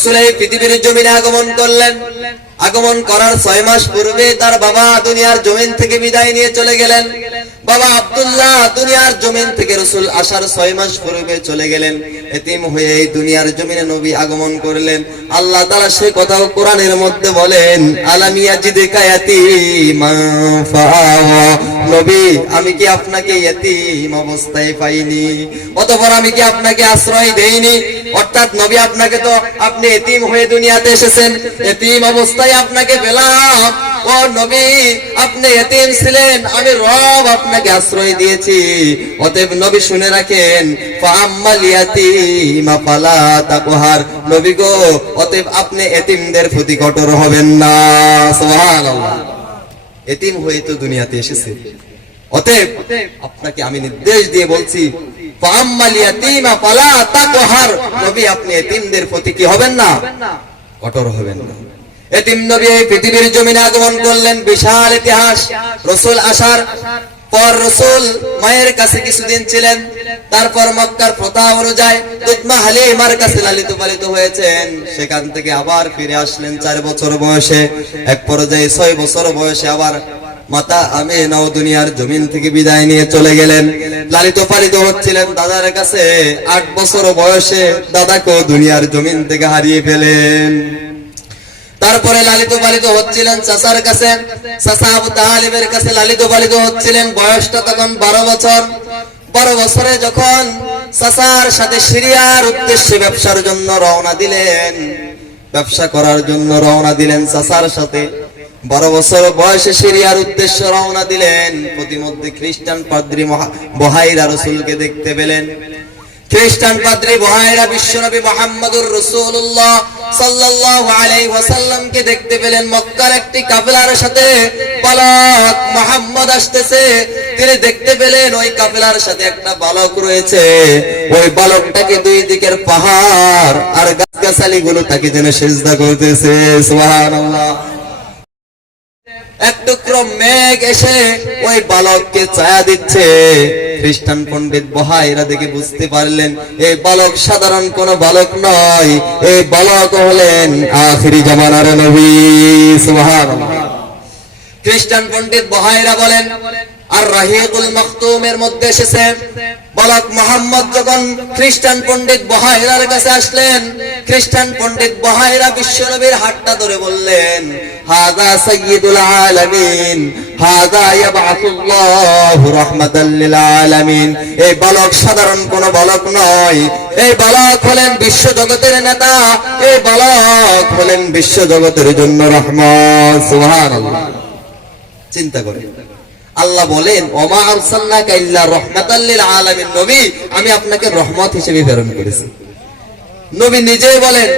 রাসূল এই পৃথিবীর জমিনে আগমন করলেন। আগমন করার 6 মাস পূর্বে তার বাবা দুনিয়ার জমিন থেকে বিদায় নিয়ে চলে গেলেন। বাবা আব্দুল্লাহ দুনিয়ার জমিন থেকে রাসূল আসার 6 মাস পূর্বে চলে গেলেন। এতিম হয়ে এই দুনিয়ার জমিনে নবী আগমন করলেন। আল্লাহ তাআলা সেই কথাও কোরআনের মধ্যে বলেন, আলাম ইয়াজিদকা ইয়াতীমান ফাআওয়া, নবী আমি কি আপনাকে ইয়তীম অবস্থায় পাইনি, অতঃপর আমি কি আপনাকে আশ্রয় দেইনি? অর্থাৎ নবী আপনাকে তো আপনি এতিম হয়ে দুনিয়াতে এসেছেন, এতিম অবস্থায় আপনাকে পেলাম। ও নবী আপনি এতিম ছিলেন, আমি রব আপনাকে আশ্রয় দিয়েছি। অতএব নবী শুনে রাখেন, ফাআম্মাল ইয়াতীমা ফালা তাকহার, নবী গো অতএব আপনি এতিমদের প্রতি কঠোর হবেন না। সুবহানাল্লাহ। এতিম হয়ে তো দুনিয়াতে এসেছে, অতএব আপনাকে আমি নির্দেশ দিয়ে বলছি, ফাআম্মাল ইয়াতীমা ফালা তাকহার, নবী আপনি এতিমদের প্রতি কি হবেন না, কঠোর হবেন না। এতিম নবী এই পৃথিবীর জমিনে আগমন করলেন। বিশাল ইতিহাস। রাসূল আসার পর রাসূল মায়ের কাছে কিছুদিন ছিলেন, তারপর মক্কার প্রথা অনুযায়ী উম্মে হালিমার কাছে লালিত পালিত হয়েছেন। সেখান থেকে আবার ফিরে আসলেন 4 বছর বয়সে। এক পর্যায়ে 6 বছর বয়সে আবার মাতা আমিনাও দুনিয়ার জমিন থেকে বিদায় নিয়ে চলে গেলেন। লালিত পালিত হচ্ছিলেন দাদার কাছে। 8 বছর বয়সে দাদাকে দুনিয়ার জমিন থেকে হারিয়ে ফেলেন। তারপরে লালিত পালিত হচ্ছিলেন চাচার কাছে, চাচা আবু তালিবের কাছে লালিত পালিত হচ্ছিলেন। বয়সটা তখন 12 বছর। 12 বছরে যখন চাচার সাথে সিরিয়ার উদ্দেশ্যে ব্যবসার জন্য রওনা দিলেন, ব্যবসা করার জন্য রওনা দিলেন চাচার সাথে। 12 বছর বয়সে সিরিয়ার উদ্দেশ্যে রওনা দিলেন। প্রতিমধ্যে খ্রিস্টান পাদ্রী বহাইরা রাসূলকে দেখতে পেলেন। খ্রিস্টান পাদ্রী বহাইরা বিশ্বনবী মুহাম্মদুর রাসূলুল্লাহ সাল্লাল্লাহু আলাইহি ওয়াসাল্লামকে দেখতে পেলেন। মক্কার একটি কাফেলার সাথে বালক মুহাম্মদ আসতেছে। তিনি দেখতে পেলেন ওই কাফেলার সাথে একটা বালক রয়েছে। ওই বালকটাকে দুই দিকের পাহাড় আর গাছগাছালিগুলো তাকে যেন সিজদা করতেছে। সুবহানাল্লাহ। এক টুকরো মেঘ এসে ওই বালককে ছায়া দিচ্ছে। খ্রিস্টান পণ্ডিত বহাইরা দেখে বুঝতে পারলেন এই বালক সাধারণ কোন বালক নয়, এই বালক হলেন আখিরি জামানার নবী। সুবহানাল্লাহ। খ্রিস্টান পণ্ডিত বহাইরা বলেন, আর রাহিকুল মাকতুমের মধ্যে এসেছে। বালক মুহাম্মদ যখন খ্রিস্টান পণ্ডিত বহাইরার কাছে আসলেন, খ্রিস্টান পণ্ডিত বহাইরা বিশ্বনবীর হাতটা ধরে বললেন, হাযা সাইয়্যিদুল আলামিন, হাযা ইয়াবআসুল্লাহু রাহমাতাল লিল আলামিন। এই বালক সাধারণ কোন বালক নয়, এই বালক হলেন বিশ্ব জগতের নেতা, এই বালক হলেন বিশ্ব জগতের জন্য রহমত। সুবহানাল্লাহ। চিন্তা করেন, আল্লাহ বলেন, ওমা আরসালনাকা ইল্লা রাহমাতাল লিল আলামিন, নবী আমি আপনাকে রহমত হিসেবে প্রেরণ করেছি। নবী নিজেই বলেন,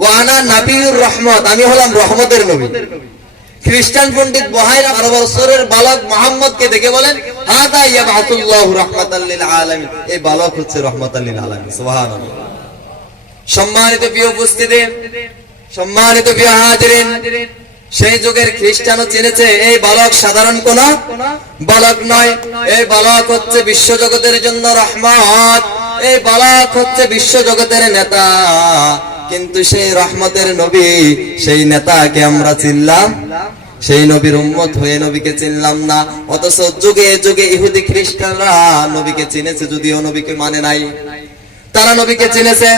ওয়া আনা নাবিয়ুর রহমত, আমি হলাম রহমতের নবী। খ্রিস্টান পণ্ডিত বহাইরা 12 বছরের বালক মুহাম্মদকে দেখে বলেন, হাদা ইয়াবআসুল্লাহু রাহমাতাল লিল আলামিন, এই বালক হচ্ছে রহমাতাল লিল আলামিন। সুবহানাল্লাহ। সম্মানিত প্রিয় উপস্থিতি, সম্মানিত প্রিয় হাজিরিন, সেই যুগের খ্রিস্টানও চিনেছে এই বালক সাধারণ কোন বালক নয়, এই বালক হচ্ছে বিশ্বজগতের জন্য রহমত, এই বালক হচ্ছে বিশ্বজগতের নেতা। কিন্তু সেই রহমতের নবী, সেই নেতাকে আমরা চিনলাম, সেই নবীর উম্মত হয়ে নবীকে চিনলাম না। অথচ যুগে যুগে ইহুদি খ্রিস্টানরা নবীকে চিনেছে, যদিও নবীকে মানে নাই, তারা নবীকে চিনেছে।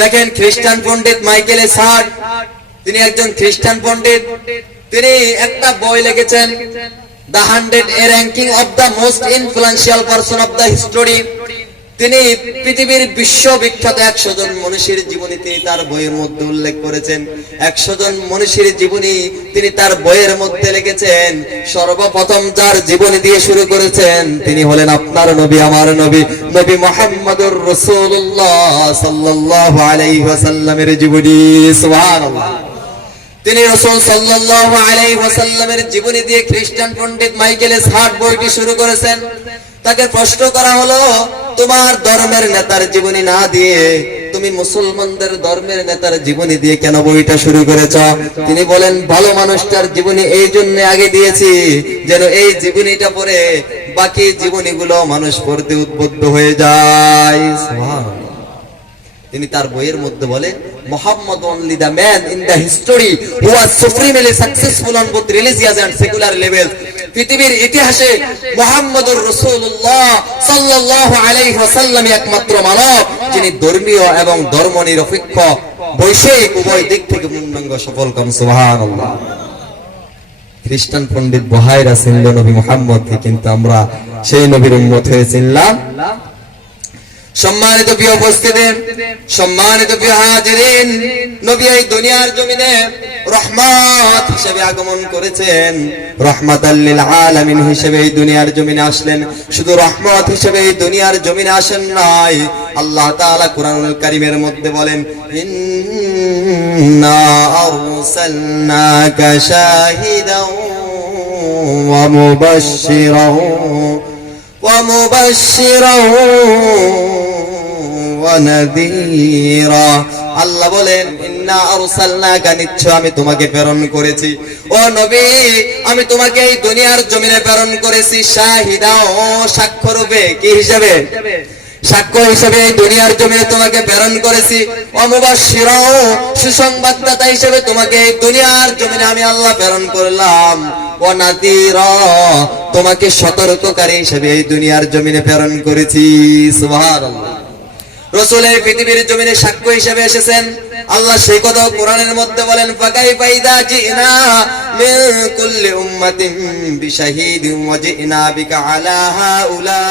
দেখেন খ্রিস্টান পণ্ডিত মাইকেল সার্ট, তিনি একজন খ্রিস্টান পণ্ডিত। তিনি একটা বই লিখেছেন, the 100 ranking of the most influential person of the history. তিনি পৃথিবীর বিশ্ববিখ্যাত 100 জন মনীষীর জীবনী তিনি তার বইয়ের মধ্যে উল্লেখ করেছেন। 100 জন মনীষীর জীবনী তিনি তার বইয়ের মধ্যে লিখেছেন। সর্বপ্রথম যার জীবনী দিয়ে শুরু করেছেন তিনি হলেন আপনার নবী, আমার নবী, নবী মুহাম্মদুর রাসূলুল্লাহ সাল্লাল্লাহু আলাইহি ওয়াসাল্লামের জীবনী। সুবহানাল্লাহ। তিনি রাসূল সাল্লাল্লাহু আলাইহি ওয়াসাল্লামের জীবনী দিয়ে খ্রিস্টান পণ্ডিত মাইকেল সার্ট বইটি শুরু করেছেন। তাকে প্রশ্ন করা হলো, তোমার ধর্মের নেতার জীবনী না দিয়ে তুমি মুসলমানদের ধর্মের নেতার জীবনী দিয়ে কেন বইটা শুরু করেছ? তিনি বলেন, ভালো মানুষটার জীবনী এই জন্য আগে দিয়েছি যেন এই জীবনীটা পড়ে বাকি জীবনীগুলো মানুষ পড়তে উদ্বুদ্ধ হয়ে যায়। সুবহানাল্লাহ। তিনি তার বইয়ের মধ্যে বলেন, Muhammad only the man in the history who was supremely successful on both religious and secular levels. পৃথিবীর ইতিহাসে মুহাম্মদুর রাসূলুল্লাহ সাল্লাল্লাহু আলাইহি ওয়াসাল্লাম একমাত্র মানব যিনি ধর্মীয় এবং ধর্মনিরপেক্ষ বৈষয়িক উভয় দিক থেকে পূর্ণাঙ্গ সফলকাম। সুবহানাল্লাহ। খ্রিস্টান পণ্ডিত বহাইরা চিনল নবী মুহাম্মদকে, কিন্তু আমরা সেই নবীর উম্মত হয়ে চিনলাম। সম্মানিত প্রিয় উপস্থিতি, সম্মানিত প্রিয় হাজিরিন, নবী এই দুনিয়ার জমিনে রহমত হিসেবে আগমন করেছেন, রহমাতাল লিল আলামিন হিসেবে এই দুনিয়ার জমিনে আসলেন। শুধু রহমত হিসেবে এই দুনিয়ার জমিনে আসেন নাই, আল্লাহ তাআলা কুরআনুল কারীমের মধ্যে বলেন, ইন্না আরসালনাকা শাহিদাও ওয়া মুবাশশিরাও ওয়া নাযীরা। আল্লাহ বলেন, ইন্না আরসালনাকা, নিশ্চয় আমি তোমাকে প্রেরণ করেছি ও নবী, আমি তোমাকে এই দুনিয়ার জমিনে প্রেরণ করেছি শাহিদা, ও সাক্ষ্য রূপে। কি হিসেবে? সাক্ষ্য হিসেবে এই দুনিয়ার জমিনে তোমাকে প্রেরণ করেছি। ও মুবাশশিরা, সুসংবাদদাতা হিসেবে তোমাকে এই দুনিয়ার জমিনে আমি আল্লাহ প্রেরণ করলাম। ও নাযীরা, তোমাকে সতর্ককারী হিসেবে এই দুনিয়ার জমিনে প্রেরণ করেছি। সুবহানাল্লাহ। রাসূল এই পৃথিবীর জমিনে সাক্ষ্য হিসেবে এসেছেন। আল্লাহ সেই কথা কোরআনের মধ্যে বলেন, ফাকাইফা ইযা জিনা মিন কুল্লি উম্মাতিন বিশাহিদিন ওয়া জিনা বিকা আলা হাউলা